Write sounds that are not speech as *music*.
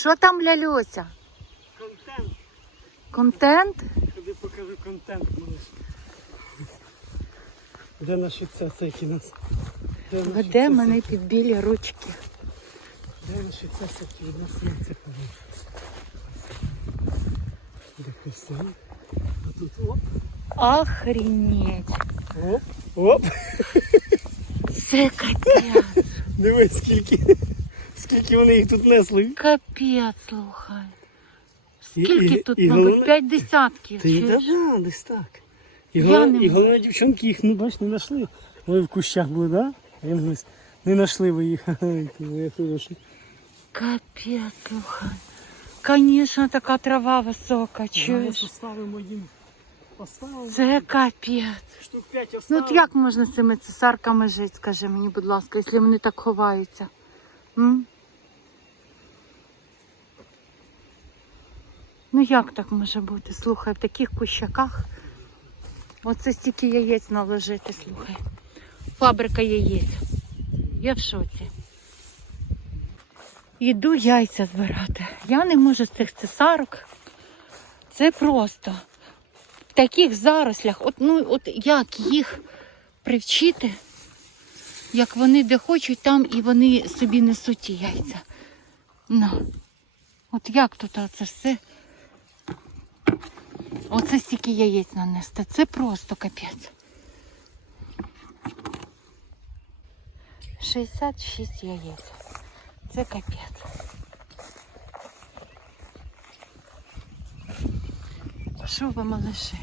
Що там ляльося? Контент. Контент? Тобі покажу контент, малиш. Де наші цесики нас? Де Веде мене під білі ручки. Де наші цесики від нас яйця повинні? Де Християн? А тут оп, Охренеть. оп, оп. Це капець. Дивись, скільки, скільки вони їх тут несли. Капець, слухай. Скільки і- тут, і мабуть, головне- п'ять десятків. Та й да, да, десь так. І, головне, і головне, дівчонки їх ну, бач, не знайшли. Вони в кущах були, да? А я дивлюсь, не знайшли ви їх. *laughs* Ти. Капець, слухай. Конечно, така трава висока, чуєш? Поставимо їм. Поставимо. Це капець. Штук 5 Ну от як можна з цими цесарками жити, скажи мені, будь ласка, якщо вони так ховаються? М? Ну як так може бути? Слухай, в таких кущаках. Оце стільки яєць наложити, слухай. Фабрика яєць. Я в шоці. Йду яйця збирати. Я не можу з цих цесарок. Це просто в таких зарослях, от, ну, от як їх привчити, як вони де хочуть, там і вони собі несуть яйця. Ну, от як тут це все? Оце стільки яєць нанести. Це просто капець. 66 яєць. Це капець. Що ви малиші?